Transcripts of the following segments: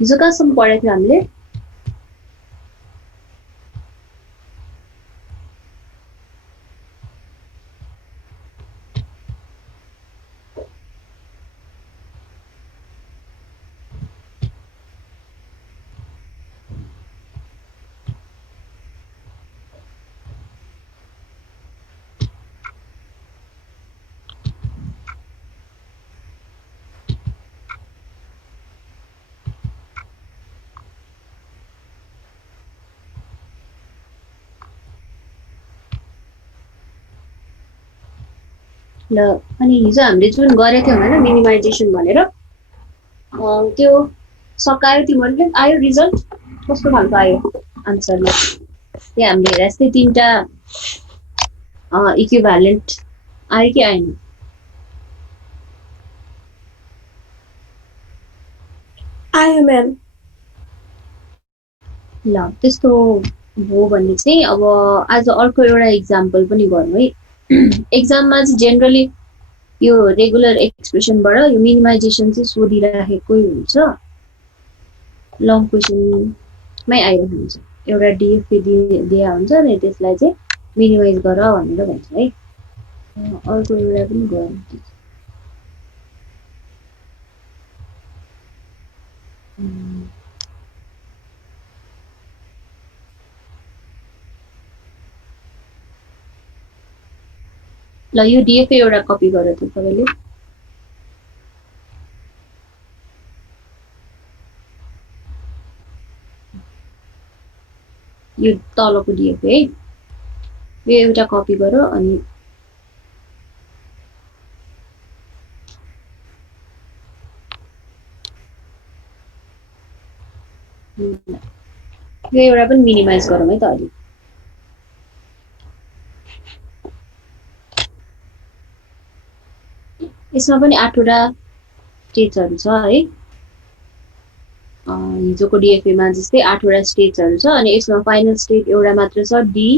हिजो कहाँसम्म पढेको थियो हामीले? ल अनि हिजो हामीले जुन गरेको थियौँ होइन मिनिमाइजेसन भनेर त्यो सकायो तिमीहरूले आयो रिजल्ट कस्तो खालको आयो आन्सरमा त्यहाँ हामीले हेरेर यस्तै तिनवटा इक्विभ्यालेन्ट आयो कि आएन? आयो म्याम। ल त्यस्तो हो भने चाहिँ अब आज अर्को एउटा इक्जाम्पल पनि गरौँ है। एक्जाममा चाहिँ जेनरली यो रेगुलर एक्सप्रेसनबाट यो मिनिमाइजेसन चाहिँ सोधिराखेकै हुन्छ, लङ क्वेसनमै आइरहेको हुन्छ। एउटा डिएफए दिया हुन्छ अनि त्यसलाई चाहिँ मिनिमाइज गर भनेर भन्छ है। अर्को एउटा पनि गरौँ। ल यो डिएफए एउटा कपी गर त सबैले। यो तलको डिएफए है, यो एउटा कपी गर अनि यो एउटा पनि मिनिमाइज गरौँ है त अलि। यसमा पनि 8वटा स्टेजहरू छ है। हिजोको डिएफएमा जस्तै 8वटा स्टेजहरू छ अनि यसमा फाइनल स्टेज एउटा मात्र छ डी।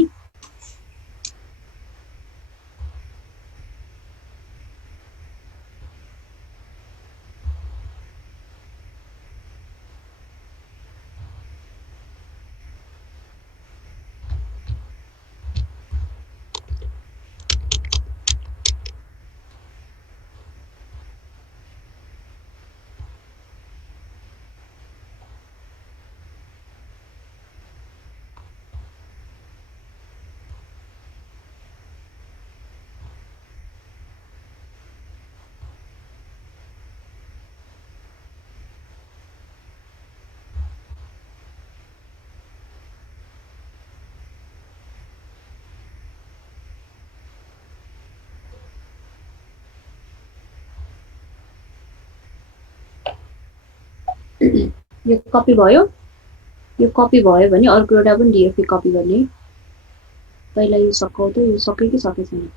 यो कपी भयो। यो कपी भयो भने अर्को एउटा पनि डिएफए कपी गर्ने। पहिला यो सकाउ त, यो सके कि सके छैन?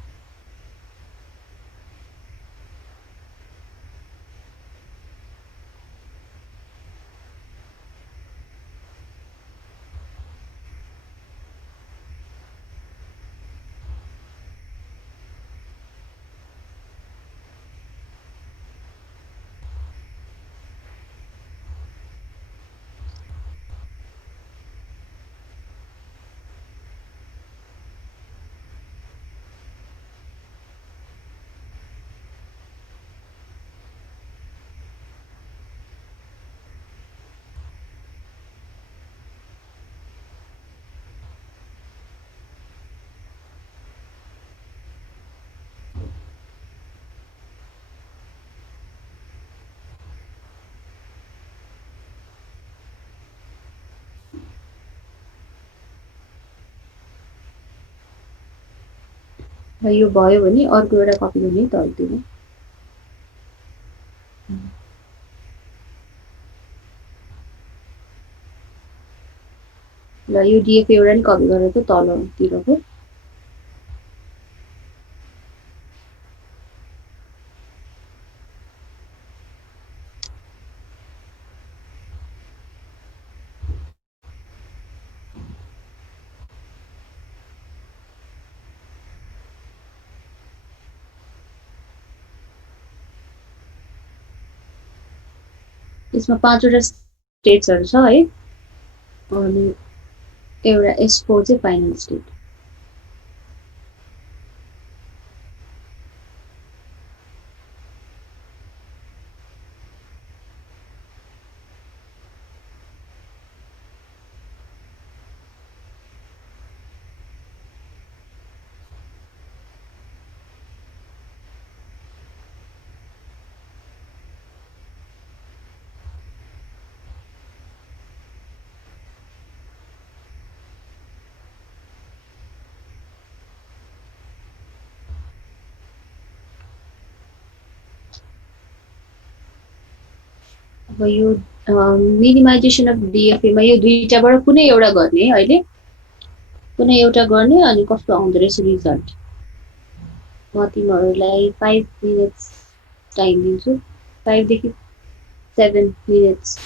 र यो भयो भने अर्को एउटा कपी गर्ने त त्यो। ल यो डिएफए एउटा नि कपी गरेर त तलतिरको। त्यसमा 5वटा स्टेट्सहरू छ है, अनि एउटा S4 चाहिँ फाइनल स्टेट। अब यो मिनिमाइजेसन अफ डिएफएमा यो दुईटाबाट कुनै एउटा गर्ने है अहिले, कुनै एउटा गर्ने अनि कस्तो आउँदो रहेछ रिजल्ट। म तिमीहरूलाई 5 मिनट्स टाइम दिन्छु, 5 देखि 7 मिनट्स।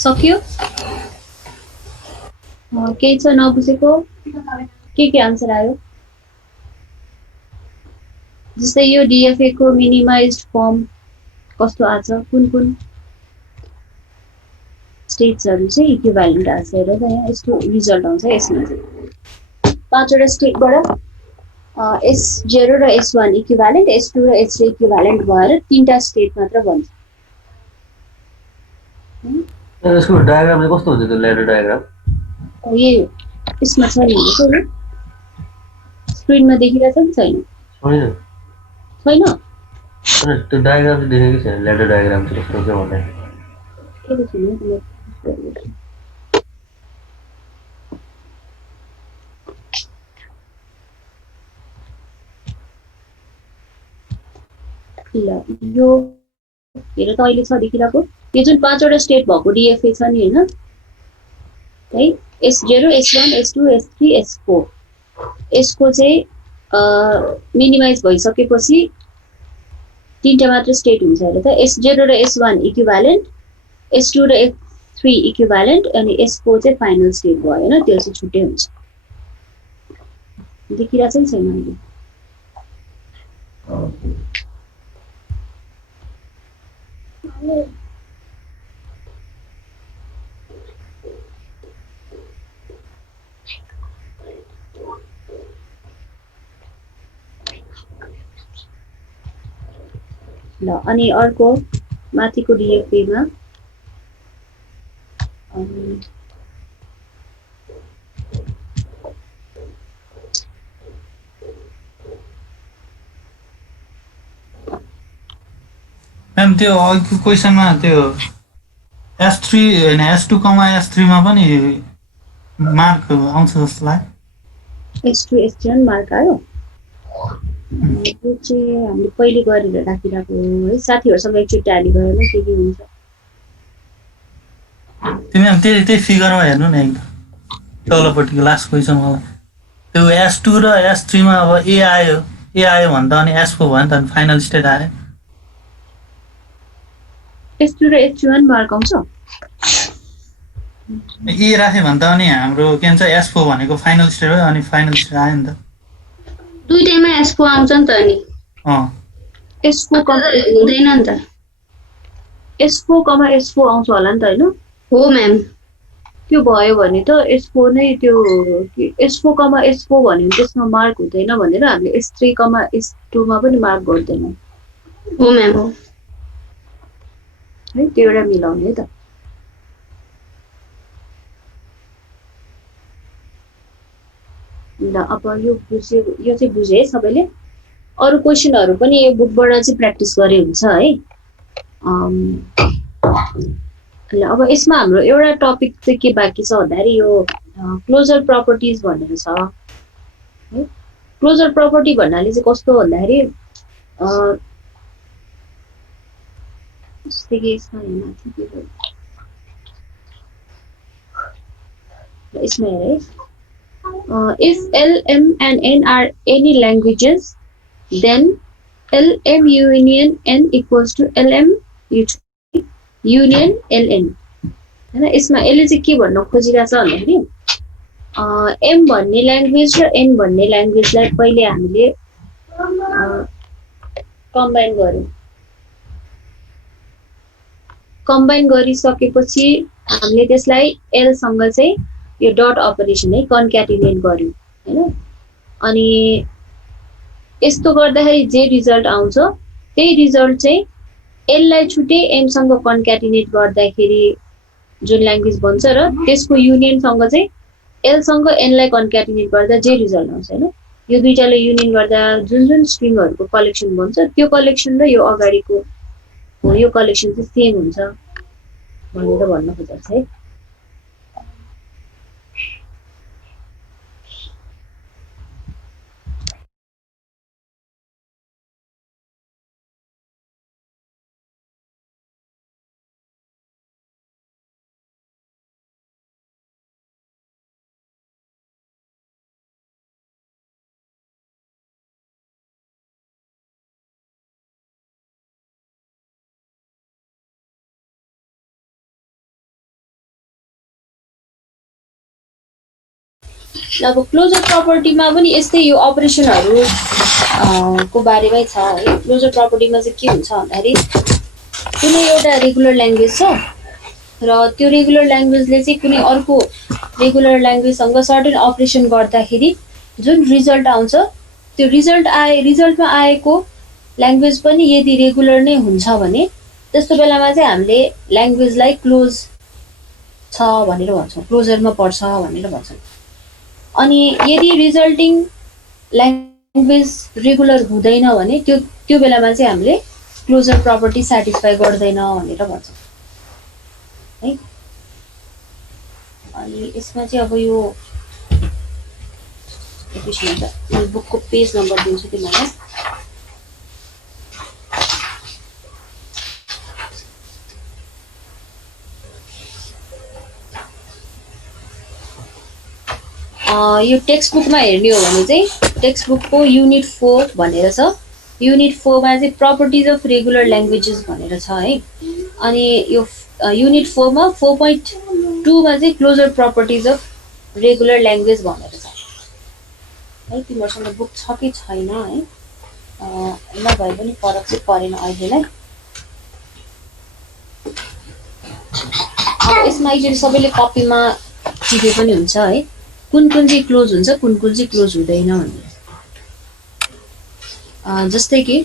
सक्यो केही छ नबुझेको के आन्सर आयो जस्तै यो डिएफए को मिनिमाइज्ड फर्म कस्तो आछ कुन स्टेट्सहरु चाहिँ इक्विभ्यालेन्ट आछ हेर त यहाँ यस्तो रिजल्ट आउँछ यसमा चाहिँ पाँचवटा स्टेटबाट S0 र S1 इक्विभ्यालेन्ट S2 र S3 इक्विभ्यालेन्ट भएर तीनटा स्टेट मात्र बन्छ यसको डायग्राम चाहिँ कस्तो हुन्छ त्यो ल्याडर डायग्राम यही यसमा छ नि यो स्क्रिनमा देखिरहेछ कि छैन छैन छैन त्यो डायग्राम चाहिँ देखेकै छैन ल्याडर डायग्राम चाहिँ कस्तो के भन्ने ल यो हेर त अहिले छ देखिरहेको यो जुन पाँचवटा स्टेट भएको डिएफए छ नि हैन है S0 S1 S2 S3 S4 यसको चाहिँ मिनिमाइज भइसकेपछि तीनटा मात्र स्टेट हुन्छ हेर त S0 र S1 इक्विभ्यालेन्ट S2 र S3 इक्विभ्यालेन्ट अनि S4 चाहिँ फाइनल स्टेट भयो हैन त्यो चाहिँ छुट्टै हुन्छ देखिरहेछ नि छैन अहिले ल अनि अर्को माथिको डिएफए मा मैम त्यो अघिको क्वेसनमा त्यो S3 हैन S2, S3 मा पनि मार्क आउँछ जस्तो लाग्यो S2 S3 मार्क आयो यो चाहिँ हामीले पहिले गरेर राखिरहेको है साथीहरुसँग एकचोटि ट्याली गरेर के हुन्छ त्यो मैम त्यही फिगरमा हेर्नु न एकदम तलपट्टिको लास्ट क्वेसनमा त्यो S2 र S3 मा अब A आयो भन्दा अनि S4 भयो नि त फाइनल स्टेट आयो S2 र S1 मार्क आउँछ ए राखे भन्दा अनि हाम्रो के भन्छ S4 भनेको फाइनल स्टेट हो अनि फाइनल स्टेट आयो नि त दुईटैमा S4 आउँछ नि त अनि S4 हुँदैन नि त S4, S4 आउँछ होला नि त हैन हो म्याम त्यो भयो भने त S4 नै त्यो S4, S4 भन्यो त्यसमा मार्क हुँदैन भनेर हामीले S3, S2 मा पनि मार्क गर्दैनौं हो म्याम हो है त्यो एउटा मिलाउने है त ल अब यो चाहिँ बुझे है सबैले अरु क्वेशनहरु पनि यो बुकबाट चाहिँ प्र्याक्टिस गरे हुन्छ है ल अब यसमा हाम्रो एउटा टपिक चाहिँ के बाँकी छ भन्दाखेरि यो क्लोजर प्रपर्टिज भनेर छ है क्लोजर प्रपर्टी भन्नाले चाहिँ कस्तो भन्दाखेरि इसमें है if L, M and N are any languages then L, M union N equals to L, M union L, N हैन यसमा यसले चाहिँ के भन्न खोजिरहेछ भन्दाखेरि M भन्ने ल्याङ्ग्वेज र N भन्ने ल्याङ्ग्वेजलाई पहिले हामीले कम्बाइन गरिसकेपछि हामीले त्यसलाई L सँग चाहिँ यो डट अपरेसन है कन्क्याटिनेट गर्यौं हैन अनि यस्तो गर्दाखेरि जे रिजल्ट आउँछ त्यही रिजल्ट चाहिँ L लाई छुटे M सँग कन्क्याटिनेट गर्दाखेरि जुन ल्याङ्ग्वेज बन्छ र त्यसको युनियन सँग चाहिँ L सँग N लाई कन्क्याटिनेट गर्दा जे रिजल्ट आउँछ हैन यो दुईटाले युनियन गर्दा जुन स्ट्रिङहरुको कलेक्सन बन्छ त्यो कलेक्सन र यो अगाडिको यो कलेक्सन चाहिँ सेम हुन्छ भनेर भन्न खोजेको छ है अब क्लोजर प्रपर्टीमा पनि यस्तै यो अपरेसनहरू को बारेमै छ है। क्लोजर प्रपर्टीमा चाहिँ के हुन्छ भन्दाखेरि कुनै एउटा रेगुलर ल्याङ्ग्वेज छ र त्यो रेगुलर ल्याङ्ग्वेजले चाहिँ कुनै अर्को रेगुलर ल्याङ्ग्वेजसँग सर्टेन अपरेसन गर्दाखेरि जुन रिजल्ट आउँछ त्यो रिजल्टमा आएको ल्याङ्ग्वेज पनि यदि रेगुलर नै हुन्छ भने त्यस्तो बेलामा चाहिँ हामीले ल्याङ्ग्वेजलाई क्लोज छ भनेर भन्छौँ, क्लोजरमा पर्छ भनेर भन्छौँ। अनि यदि रिजल्टिङ ल्याङ्ग्वेज रेगुलर हुँदैन भने त्यो बेलामा चाहिँ हामीले क्लोजर प्रपर्टी सेटिस्फाई गर्दैन भनेर भन्छौँ है। अनि यसमा चाहिँ अब यो बुकको पेज नम्बर दिन्छु तिमीलाई। यो टेक्स्ट बुकमा हेर्ने हो भने चाहिँ टेक्स्ट बुकको युनिट 4 भनेर छ। युनिट 4 मा चाहिँ प्रपर्टिज अफ रेगुलर ल्याङ्ग्वेजेस भनेर छ है। अनि यो युनिट 4 मा 4.2 मा चाहिँ closure properties of regular language भनेर छ है। तिमीहरूसँग बुक छ कि छैन है, नभए पनि फरक चाहिँ परेन अहिलेलाई। अब यसमा एकचोटि सबैले कपीमा टिपे पनि हुन्छ है, कुन चाहिँ क्लोज हुन्छ कुन चाहिँ क्लोज हुँदैन भन्ने। जस्तै कि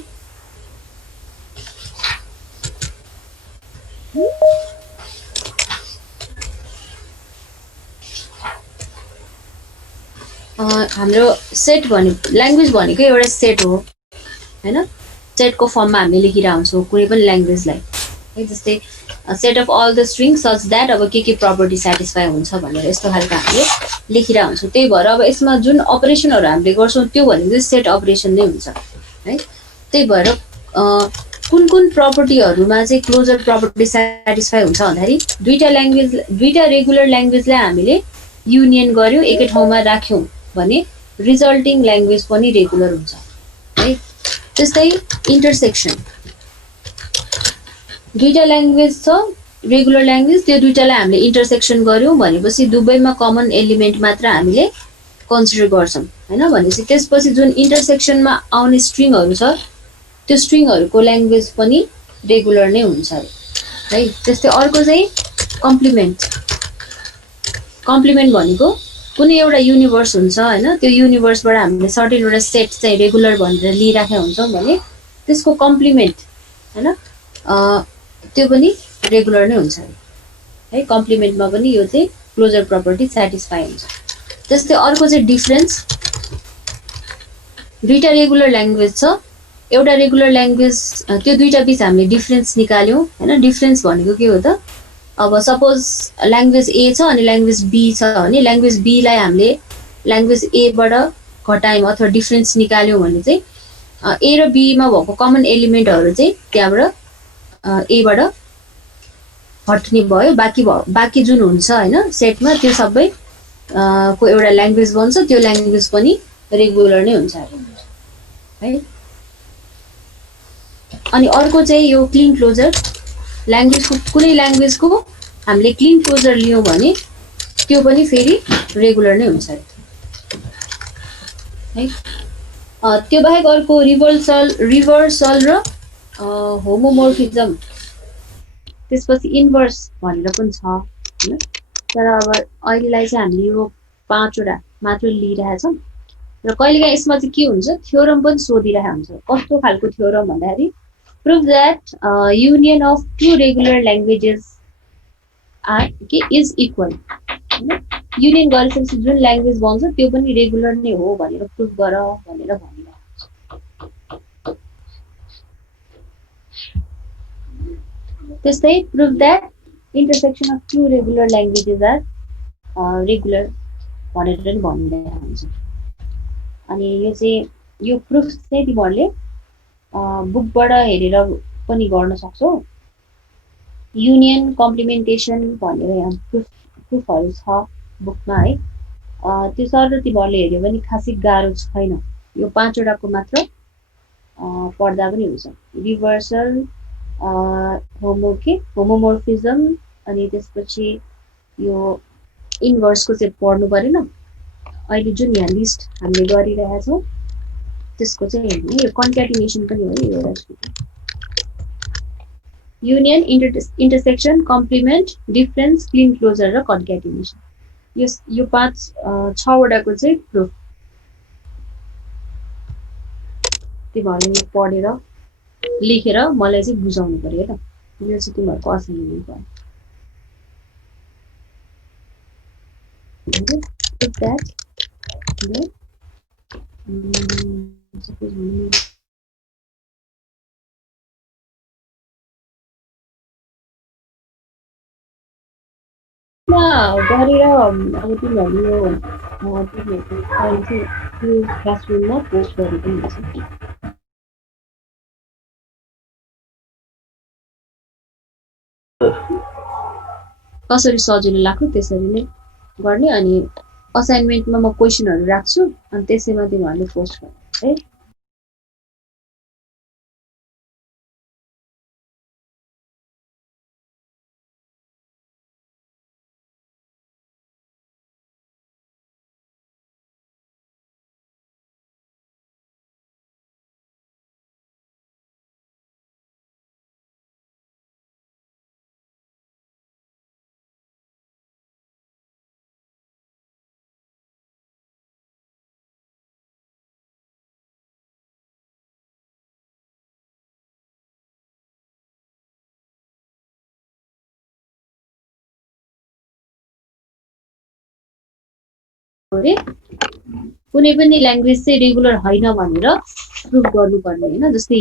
हाम्रो सेट ल्याङ्ग्वेज भनेको एउटा सेट हो हैन। सेटको फर्ममा हामीले लेखेर आउँछौँ कुनै पनि ल्याङ्ग्वेजलाई है। जस्तै set of all the string such that अब के प्रपर्टी सेटिस्फाई हुन्छ भनेर यस्तो खालको हामीले लेखेर आउँछौँ। त्यही भएर अब यसमा जुन अपरेसनहरू हामीले गर्छौँ त्यो भनेको चाहिँ सेट अपरेसन नै हुन्छ है। त्यही भएर कुन प्रपर्टीहरूमा चाहिँ क्लोजर प्रपर्टी सेटिस्फाई हुन्छ भन्दाखेरि दुईटा रेगुलर ल्याङ्ग्वेजलाई हामीले युनियन गर्यौँ, एकै ठाउँमा राख्यौँ भने रिजल्टिङ ल्याङ्ग्वेज पनि रेगुलर हुन्छ है। त्यस्तै इन्टरसेक्सन, दुईटा ल्याङ्ग्वेज छ रेगुलर ल्याङ्ग्वेज, त्यो दुईटालाई हामीले इन्टरसेक्सन गर्यौँ भनेपछि दुवैमा कमन एलिमेन्ट मात्र हामीले कन्सिडर गर्छौँ हैन। भनेपछि त्यसपछि जुन इन्टरसेक्सनमा आउने स्ट्रिङहरू छ त्यो स्ट्रिङहरूको ल्याङ्ग्वेज पनि रेगुलर नै हुन्छ है। त्यस्तै अर्को चाहिँ कम्प्लिमेन्ट भनेको कुनै एउटा युनिभर्स हुन्छ हैन, त्यो युनिभर्सबाट हामीले सर्टेन एउटा सेट चाहिँ रेगुलर भनेर लिइराखेका हुन्छौँ भने त्यसको कम्प्लिमेन्ट हैन त्यो पनि रेगुलर नै हुन्छ है। कम्प्लिमेन्टमा पनि यो चाहिँ क्लोजर प्रपर्टी सेटिस्फाई हुन्छ। त्यस्तै अर्को चाहिँ डिफरेन्स, दुईटा रेगुलर ल्याङ्ग्वेज छ, एउटा रेगुलर ल्याङ्ग्वेज त्यो दुईटा बिच हामीले डिफरेन्स निकाल्यौँ हैन। डिफरेन्स भनेको के हो त, अब सपोज ल्याङ्ग्वेज ए छ अनि ल्याङ्ग्वेज बी छ भने ल्याङ्ग्वेज बी लाई हामीले ल्याङ्ग्वेज ए बाट घटायौँ अथवा डिफरेन्स निकाल्यौँ भने चाहिँ ए र बी मा भएको कमन एलिमेन्टहरू चाहिँ त्यहाँबाट ए बाट हट्ने भयो, बाँकी जुन हुन्छ हैन सेटमा त्यो सबै को एउटा ल्याङ्ग्वेज बन्छ, त्यो ल्याङ्ग्वेज पनि रेगुलर नै हुन्छ है। अनि अर्को चाहिँ यो क्लीन क्लोजर, कुनै ल्याङ्ग्वेजको हामीले क्लीन क्लोजर लियौँ भने त्यो पनि फेरि रेगुलर नै हुन्छ है। त्यो बाहेक अर्को रिभर्सल र होमोमोर्फिजम, त्यसपछि इन्भर्स भनेर पनि छ हैन। तर अब अहिलेलाई चाहिँ हामीले यो 5 वटा मात्र लिइरहेका छौँ र कहिलेकाहीँ यसमा चाहिँ के हुन्छ थ्योरम पनि सोधिरहेको हुन्छ। कस्तो खालको थ्योरम भन्दाखेरि prove that union of two regular languages is equal हैन। युनियन गरेपछि जुन ल्याङ्ग्वेज बन्छ त्यो पनि रेगुलर नै हो भनेर प्रुभ गर भनेर भनिरहेको छ। त्यस्तै prove that intersection of two regular languages are regular भनेर पनि भनिरहेको हुन्छ। अनि यो प्रुफ चाहिँ तिमीहरूले बुकबाट हेरेर पनि गर्न सक्छौ। युनियन कम्प्लिमेन्टेसन भनेर यहाँ प्रुफहरू छ बुकमा है। त्यो सर तिमीहरूले हेऱ्यो भने खासै गाह्रो छैन, यो 5 वटाको मात्र पढ्दा पनि हुन्छ। रिभर्सल, होमोमोर्फिजम, अनि त्यसपछि यो इन्भर्सको चाहिँ पढ्नु परेन। अहिले जुन यहाँ लिस्ट हामीले गरिरहेका छौँ त्यसको चाहिँ हेर्ने यो कन्क्याटिनेसन पनि हो यो union intersection complement difference Kleene closure र कन्क्याटिनेसन यो 6वटाको चाहिँ प्रुफ तिमीहरूले पढेर लेखेर मलाई चाहिँ बुझाउनु पर्यो ल यो चाहिँ तिमीहरूको असाइनमेन्ट भयो गरेर अब तिमीहरू तिमीहरूको अहिले चाहिँ त्यो क्लासरुममा पोस्ट गरेको हुन्छ कसरी सजिलो लाग्यो त्यसरी नै गर्ने अनि असाइनमेन्टमा म क्वेसनहरू राख्छु अनि त्यसैमा तिमीहरूले पोस्ट गर्नु है कुनै पनि ल्याङ्ग्वेज चाहिँ रेगुलर होइन भनेर प्रुभ गर्नुपर्ने होइन जस्तै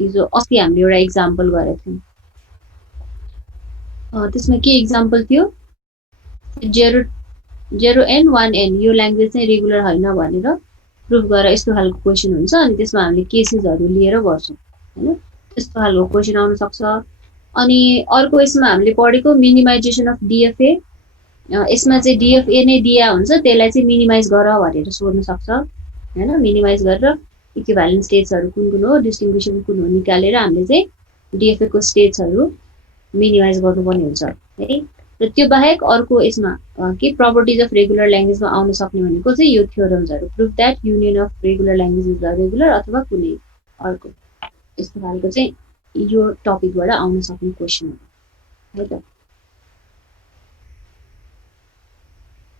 हिजो अस्ति हामीले एउटा इक्जाम्पल गरेको थियौँ त्यसमा के इक्जाम्पल थियो 0n 1n यो ल्याङ्ग्वेज चाहिँ रेगुलर होइन भनेर प्रुभ गरेर यस्तो खालको क्वेसन हुन्छ अनि त्यसमा हामीले केसेसहरू लिएर गर्छौँ होइन त्यस्तो खालको क्वेसन आउन सक्छ अनि अर्को यसमा हामीले पढेको मिनिमाइजेसन अफ डिएफए यसमा चाहिँ डिएफए नै दिया हुन्छ त्यसलाई चाहिँ मिनिमाइज गर भनेर सोध्न सक्छ हैन मिनिमाइज गरेर इक्विभ्यालेन्ट स्टेट्सहरू कुन हो डिस्टिङ्ग्विसेबल कुन हो निकालेर हामीले चाहिँ डिएफए को स्टेट्सहरू मिनिमाइज गर्नुपर्ने हुन्छ है र त्यो बाहेक अर्को यसमा के प्रपर्टिज अफ रेगुलर ल्याङ्ग्वेजमा आउन सक्ने भनेको चाहिँ यो थ्योरम्सहरू prove that union of regular languages are regular अथवा कुनै अर्को यस्तो खालको चाहिँ यो टपिकबाट आउन सक्ने क्वेसन है त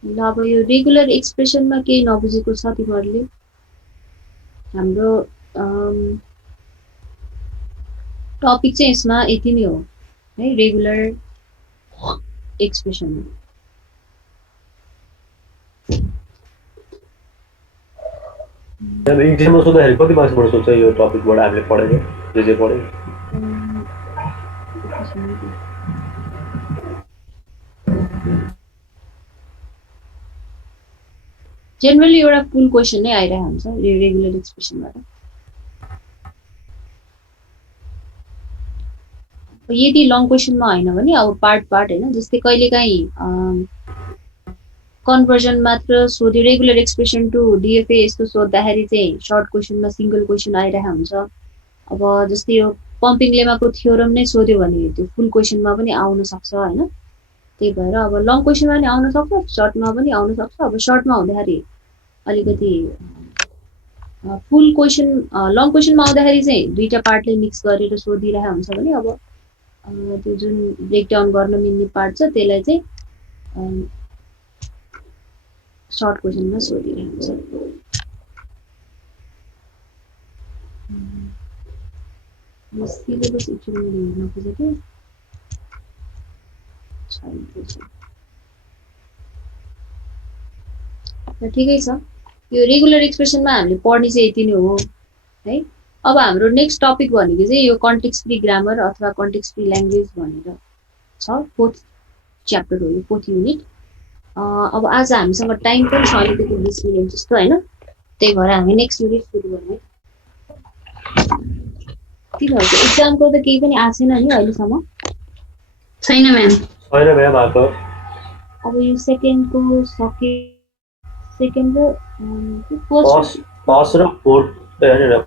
ल अब यो रेगुलर एक्सप्रेसनमा केही नबुझेको छ तिमीहरूले हाम्रो टपिक चाहिँ यसमा यति नै हो है रेगुलर एक्सप्रेसन इक्जाममा सोध्दाखेरि कति मार्क्सबाट सोध्छ यो टपिकबाट हामीले पढेको जे पढ्यो जेनरली एउटा फुल क्वेसन नै आइरहेको हुन्छ रेगुलर एक्सप्रेसनबाट यदि लङ क्वेसनमा होइन भने अब पार्ट होइन जस्तै कहिलेकाहीँ कन्भर्जन मात्र सोध्यो रेगुलर एक्सप्रेसन टु डिएफए यस्तो सोद्धाखेरि चाहिँ सर्ट क्वेसनमा सिंगल क्वेसन आइरहेको हुन्छ अब जस्तै यो पम्पिङ लेमाको थ्योरम नै सोध्यो भने त्यो फुल क्वेसनमा पनि आउन सक्छ हैन त्यही भएर अब लङ क्वेसनमा पनि आउन सक्छ सर्टमा पनि आउन सक्छ अब सर्टमा हुँदाखेरि अलिकति फुल क्वेसन लङ क्वेसनमा आउँदाखेरि चाहिँ दुईटा पार्टले मिक्स गरेर सोधिरहेको हुन्छ भने अब त्यो जुन ब्रेकडाउन गर्न मिल्ने पार्ट छ त्यसलाई चाहिँ सर्ट क्वेसनमा सोधिरहेको हुन्छ सिलेबस एक्चुअली मैले हेर्न खोजेको ठिकै छ यो रेगुलर एक्सप्रेसनमा हामीले पढ्ने चाहिँ यति नै हो है अब हाम्रो नेक्स्ट टपिक भनेको चाहिँ यो कन्टेक्स्ट फ्री ग्रामर अथवा कन्टेक्स्ट फ्री ल्याङ्ग्वेज भनेर छ फोर्थ च्याप्टर हो यो फोर्थ युनिट अब आज हामीसँग टाइम पनि छ अलिकति 20 मिनट जस्तो होइन त्यही भएर हामी नेक्स्ट युनिट सुरु गर्ने तिमीहरूको एक्जामको त केही पनि आएको छैन नि अहिलेसम्म छैन म्याम छैन म्याम आएको अब यो सेकेन्डको सके सेकेन्ड र फर्स्ट र फोर्थ हैन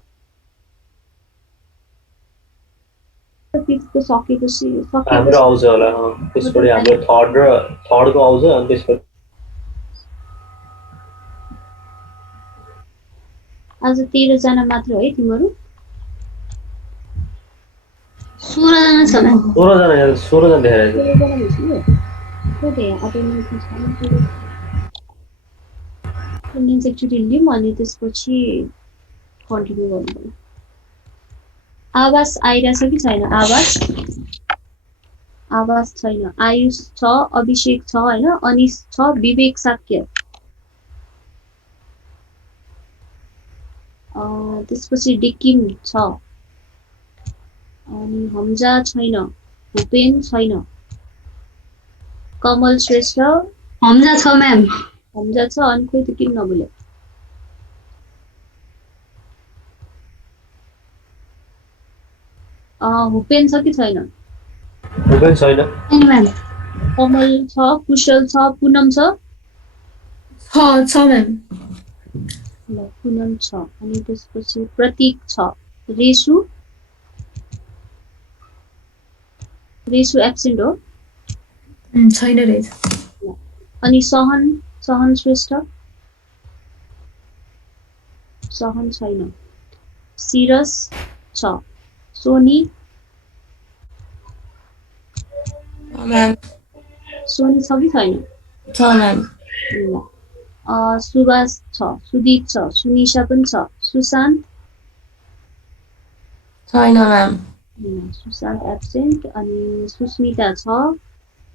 फिफ्थको सकेपछि हाम्रो आउँछ होला त्यसपछि हाम्रो थर्डको आउँछ अनि त्यसपछि आज 13 जना मात्र है तिम्रो 16 जना छ म्याम 16 जना यहाँ 16 जना देखाएको 13 जना भइसक्यो कति अटेन्डेन्स छैन अटेन्डेन्स एकचोटि लिउँ अनि त्यसपछि कन्टिन्यू गर्नु आवाज आइरहेछ कि छैन आवाज छैन आयुष छ अभिषेक छ हैन अनिश छ विवेक साक्य त्यसपछि डिकिम छ अनि हमजा छैन भूपेन छैन कमल श्रेष्ठ हमजा छ म्याम हमजा छ अनि खोइ त किन नबोले भूपेन छ कि छैन भूपेन छैन छैन म्याम कमल छ कुशल छ पुनम छ छ म्याम ल पुनम छ अनि त्यसपछि प्रतीक छ रेसु एब्सेन्ट हो छैन रहेछ अनि सहन श्रेष्ठ सहन छैन सिरस छ सोनी म्याम सोनी छ कि छैन छ म्याम ल सुभाष छ सुदीप छ सुनिशा पनि छ सुशान्त छैन म्याम सुशान्त एब्सेन्ट अनि सुस्मिता छ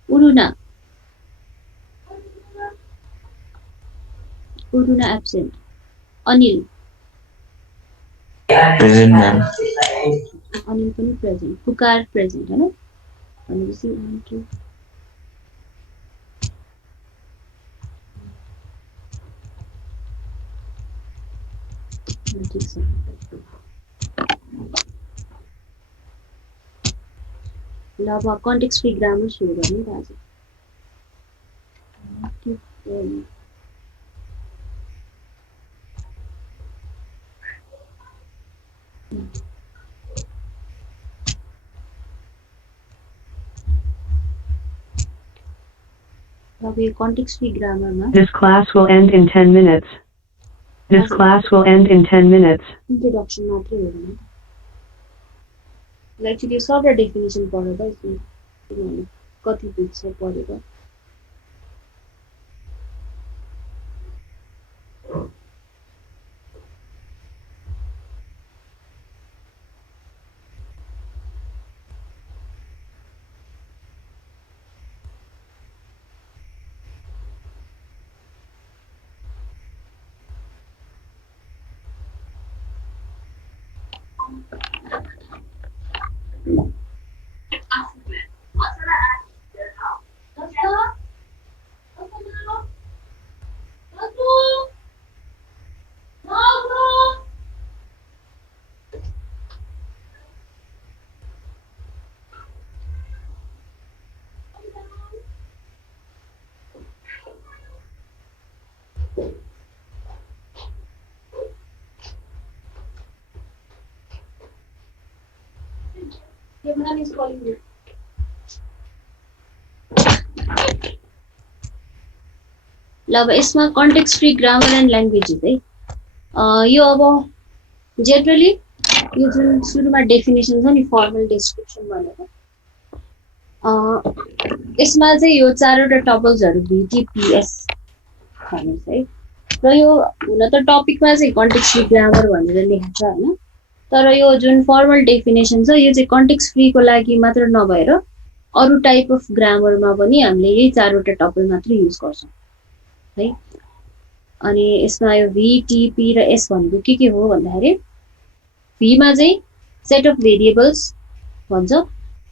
Uruna absent Anil present ma'am Anil पनि प्रेजेन्ट पुकार प्रेजेन्ट हैन भनेपछि 1 2 ठीक छ ल अब कन्टेक्स्ट फ्री ग्रामर सुरु गर्ने त आज अब यो कन्टेक्स्ट फ्री ग्रामरमा This class will end in 10 minutes. This class will end in 10 minutes. Introduction मात्रै हो भने लाइक त्यो सर्ट डेफिनेसन पढेर यसमा किनभने कति बुझ्छ पढेर Yamuna is calling you. ल अब यसमा context free grammar and languages है यो अब जेनरली यो जुन सुरुमा डेफिनेसन छ नि फर्मल डिस्क्रिप्सन भनेर यसमा चाहिँ यो चारवटा टपल्सहरू VTPS भनिन्छ है र यो हुन त टपिकमा चाहिँ कन्टेक्स्ट फ्री ग्रामर भनेर लेखेको छ हैन तर यो जुन फर्मल डेफिनेसन छ यो चाहिँ कन्टेक्स्ट फ्रीको लागि मात्र नभएर अरु टाइप अफ ग्रामरमा पनि हामीले यही चारवटा टपल मात्र युज गर्छौं है अनि यसमा यो VTP र S भनेको के हो भन्दाखेरि V मा चाहिँ सेट अफ भेरिएबल्स भन्छ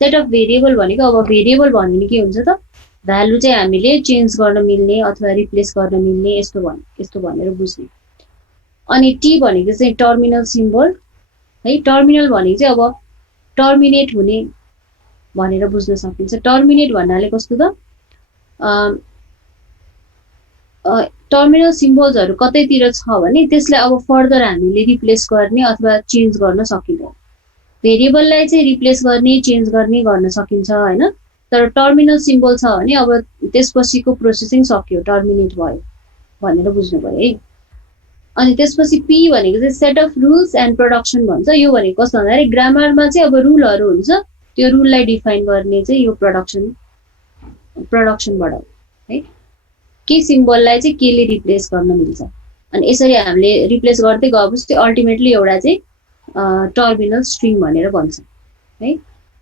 सेट अफ भेरिएबल भनेको अब भेरिएबल भन्ने के हुन्छ त भ्यालु चाहिँ हामीले चेन्ज गर्न मिल्ने अथवा रिप्लेस गर्न मिल्ने यस्तो भनेर बुझ्ने अनि T भनेको चाहिँ टर्मिनल सिम्बल है टर्मिनल भनेको चाहिँ अब टर्मिनेट हुने भनेर बुझ्न सकिन्छ टर्मिनेट भन्नाले कस्तो त टर्मिनल सिम्बल्सहरु कतैतिर छ भने त्यसलाई अब फर्दर हामीले रिप्लेस गर्ने अथवा चेन्ज गर्न सकिन्छ भेरिएबललाई चाहिँ रिप्लेस गर्ने चेन्ज गर्न सकिन्छ हैन तर टर्मिनल सिम्बल छ भने अब त्यसपछिको प्रोसेसिङ सक्यो टर्मिनेट भयो भनेर बुझ्नु भयो है अनि त्यसपछि पी भनेको चाहिँ set of rules and production भन्छ। यो भनेको कस्तो भन्दाखेरि ग्रामरमा चाहिँ अब रुलहरू हुन्छ, त्यो रुललाई डिफाइन गर्ने चाहिँ यो प्रोडक्सनबाट हो है। के सिम्बललाई चाहिँ केले रिप्लेस गर्न मिल्छ, अनि यसरी हामीले रिप्लेस गर्दै गएपछि अल्टिमेटली एउटा चाहिँ टर्मिनल स्ट्रिङ भनेर भन्छ है।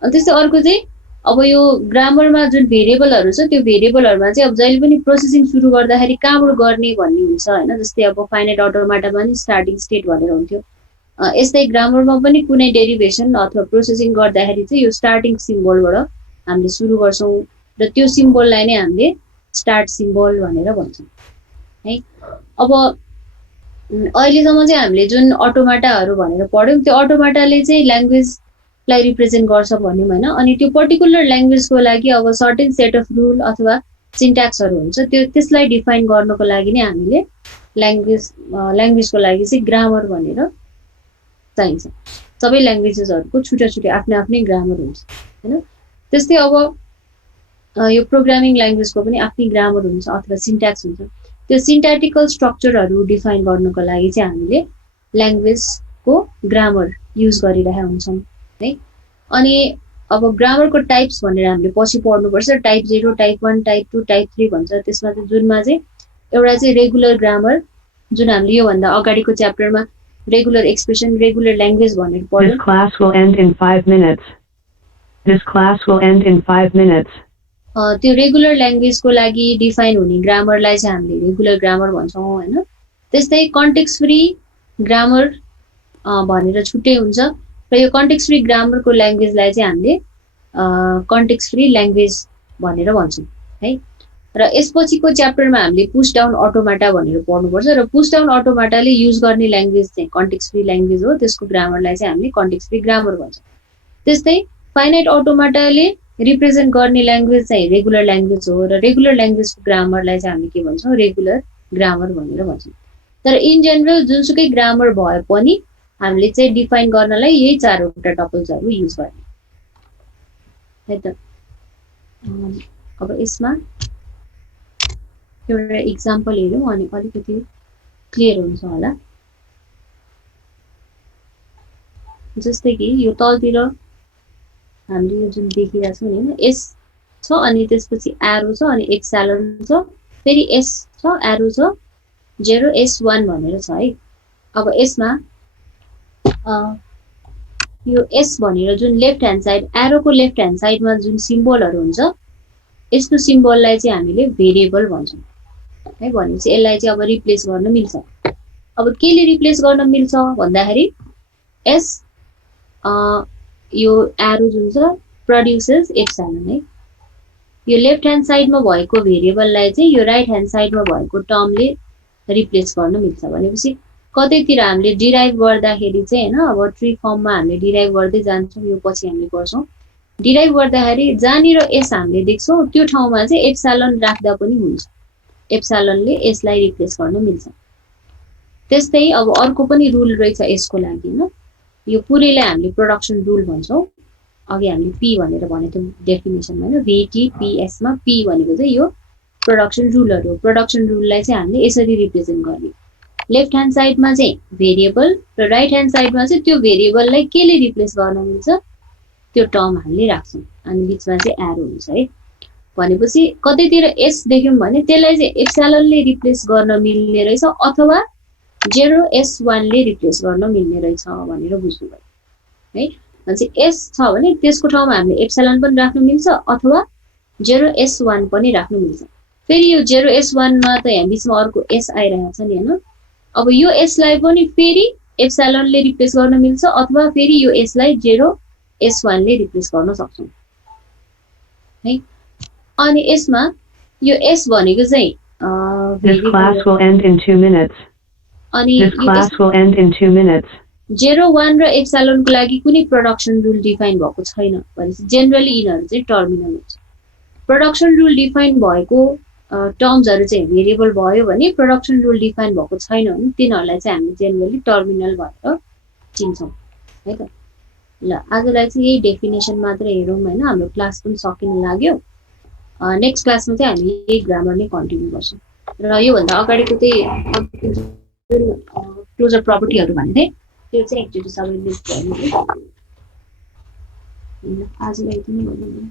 अनि त्यस्तै अर्को चाहिँ अब यो ग्रामरमा जुन भेरिएबलहरू छ त्यो भेरिएबलहरूमा चाहिँ अब जहिले पनि प्रोसेसिङ सुरु गर्दाखेरि कहाँबाट गर्ने भन्ने हुन्छ होइन। जस्तै अब फाइनाइट अटोमाटामा नि स्टार्टिङ स्टेट भनेर हुन्थ्यो, यस्तै ग्रामरमा पनि कुनै डेरिभेसन अथवा प्रोसेसिङ गर्दाखेरि चाहिँ यो स्टार्टिङ सिम्बलबाट हामीले सुरु गर्छौँ र त्यो सिम्बललाई नै हामीले स्टार्ट सिम्बल भनेर भन्छौँ है। अब अहिलेसम्म चाहिँ हामीले जुन अटोमाटाहरू भनेर पढ्यौँ त्यो अटोमाटाले चाहिँ ल्याङ्ग्वेजलाई रिप्रेजेन्ट गर्छ भन्यौँ होइन। अनि त्यो पर्टिकुलर ल्याङ्ग्वेजको लागि अब सर्टेन सेट अफ रुल अथवा सिन्ट्याक्सहरू हुन्छ, त्यसलाई डिफाइन गर्नको लागि नै हामीले ल्याङ्ग्वेजको लागि चाहिँ ग्रामर भनेर चाहिन्छ। सबै ल्याङ्ग्वेजेसहरूको छुट्टा छुट्टै आफ्नै आफ्नै ग्रामर हुन्छ होइन। त्यस्तै अब यो प्रोग्रामिङ ल्याङ्ग्वेजको पनि आफ्नै ग्रामर हुन्छ अथवा सिन्ट्याक्स हुन्छ। त्यो सिन्ट्याटिकल स्ट्रक्चरहरू डिफाइन गर्नको लागि चाहिँ हामीले ल्याङ्ग्वेजको ग्रामर युज गरिरहेका हुन्छौँ है। अनि अब ग्रामरको टाइप्स भनेर हामीले पछि पढ्नुपर्छ, टाइप 0, टाइप 1, टाइप 2, टाइप 3 भन्छ। त्यसमा चाहिँ जुनमा चाहिँ एउटा चाहिँ रेगुलर ग्रामर, जुन हामीले योभन्दा अगाडिको च्याप्टरमा रेगुलर एक्सप्रेसन, रेगुलर ल्याङ्ग्वेज भनेर पढ्यौँ। This class will end in 5 minutes. This class will end in 5 minutes. त्यो रेगुलर ल्याङ्ग्वेजको लागि डिफाइन हुने ग्रामरलाई चाहिँ हामीले रेगुलर ग्रामर भन्छौँ होइन। त्यस्तै कन्टेक्स्ट फ्री ग्रामर भनेर छुट्टै हुन्छ र यो कन्टेक्स्ट फ्री ग्रामरको ल्याङ्ग्वेजलाई चाहिँ हामीले कन्टेक्स्ट फ्री ल्याङ्ग्वेज भनेर भन्छौँ है। र यसपछिको च्याप्टरमा हामीले पुश डाउन अटोमाटा भनेर पढ्नुपर्छ र पुश डाउन अटोमाटाले युज गर्ने ल्याङ्ग्वेज चाहिँ कन्टेक्स्ट फ्री ल्याङ्ग्वेज हो, त्यसको ग्रामरलाई चाहिँ हामीले कन्टेक्स्ट फ्री ग्रामर भन्छौँ। त्यस्तै फाइनाइट अटोमाटाले रिप्रेजेन्ट गर्ने ल्याङ्ग्वेज चाहिँ रेगुलर ल्याङ्ग्वेज हो र रेगुलर ल्याङ्ग्वेजको ग्रामरलाई चाहिँ हामीले के भन्छौँ, रेगुलर ग्रामर भनेर भन्छौँ। तर इन जेनरल जुनसुकै ग्रामर भए पनि हामीले चाहिँ डिफाइन गर्नलाई यही 4वटा टपल्सहरू युज गर्ने है त। अब यसमा एउटा इक्जाम्पल हेरौँ अनि अलिकति क्लियर हुन्छ होला। जस्तै कि यो तलतिर हामीले यो जुन देखिरहेको छौँ नि होइन, एस छ अनि त्यसपछि एरो छ अनि एक्सएलन छ, फेरि एस छ, एरो छ, 0, S1 भनेर छ है। अब यसमा यो एस भनेर जुन लेफ्ट ह्यान्ड साइड, एरोको लेफ्ट ह्यान्ड साइडमा जुन सिम्बलहरू हुन्छ यस्तो सिम्बललाई चाहिँ हामीले भेरिएबल भन्छौँ है। भनेपछि यसलाई चाहिँ अब रिप्लेस गर्न मिल्छ। अब केले रिप्लेस गर्न मिल्छ भन्दाखेरि एस यो एरो जुन छ प्रड्युसेस एक्सएलन है। यो लेफ्ट ह्यान्ड साइडमा भएको भेरिएबललाई चाहिँ यो राइट ह्यान्ड साइडमा भएको टर्मले रिप्लेस गर्न मिल्छ। भनेपछि कतैतिर हामीले डिराइभ गर्दाखेरि चाहिँ होइन, अब ट्री फर्ममा हामीले डिराइभ गर्दै जान्छौँ, यो पछि हामीले गर्छौँ। डिराइभ गर्दाखेरि जहाँनिर एस हामीले देख्छौँ त्यो ठाउँमा चाहिँ एप्सालन राख्दा पनि हुन्छ, एप्सालनले यसलाई रिप्लेस गर्न मिल्छ। त्यस्तै अब अर्को पनि रुल रहेछ यसको लागि होइन, यो पुरैलाई हामीले प्रोडक्सन रुल भन्छौँ। अघि हामीले पी भनेर भनेको थियौँ डेफिनेसनमा होइन, VTPS मा पी भनेको चाहिँ यो प्रोडक्सन रुलहरू हो। प्रोडक्सन रुललाई चाहिँ हामीले यसरी रिप्रेजेन्ट गर्ने, लेफ्ट ह्यान्ड साइडमा चाहिँ भेरिएबल र राइट ह्यान्ड साइडमा चाहिँ त्यो भेरिएबललाई केले रिप्लेस गर्न मिल्छ त्यो टर्म हामीले राख्छौँ अनि बिचमा चाहिँ एरो हुन्छ है। भनेपछि कतैतिर एस देख्यौँ भने त्यसलाई चाहिँ एप्सिलनले रिप्लेस गर्न मिल्ने रहेछ अथवा 0S1 ले रिप्लेस गर्न मिल्ने रहेछ भनेर बुझ्नु भयो है। भनेपछि एस छ भने त्यसको ठाउँमा हामीले एप्सिलन पनि राख्न मिल्छ अथवा 0S1 पनि राख्न मिल्छ। फेरि यो 0S1 मा त यहाँ बिचमा अर्को एस आइरहेको छ नि हैन, अब यो एस लाई पनि फेरि एप्सिलनले रिप्लेस गर्न मिल्छ अथवा फेरि यो एस लाई 0S1 ले रिप्लेस गर्न सक्छौं है। अनि यसमा यो एस भनेको चाहिँ This class will end in 2 minutes. अनि This class will end in 2 minutes. 0,1 र एप्सिलनको लागि कुनै प्रोडक्सन रुल डिफाइन भएको छैन भनेपछि जेनरली यिनीहरु चाहिँ टर्मिनल हुन्छ। प्रोडक्सन रुल डिफाइन भएको टर्म्सहरु चाहिँ भेरिएबल भयो भने प्रोडक्सन रुल डिफाइन भएको छैन भने तिनीहरुलाई चाहिँ हामी जेनरली टर्मिनल भनेर चिन्छौं है त। ल आजलाई चाहिँ यही डेफिनेसन मात्र हेरौँ हैन, हाम्रो क्लास पनि सकिन लाग्यो। नेक्स्ट क्लासमा चाहिँ हामी यही ग्रामर नै कन्टिन्यू गर्छौं र यो भन्दा अगाडिको चाहिँ क्लोजर प्रपर्टीहरू भन्थे त्यो चाहिँ एकचोटि सबैले लिस्ट गर्नु आजलाई यति नै भन्नु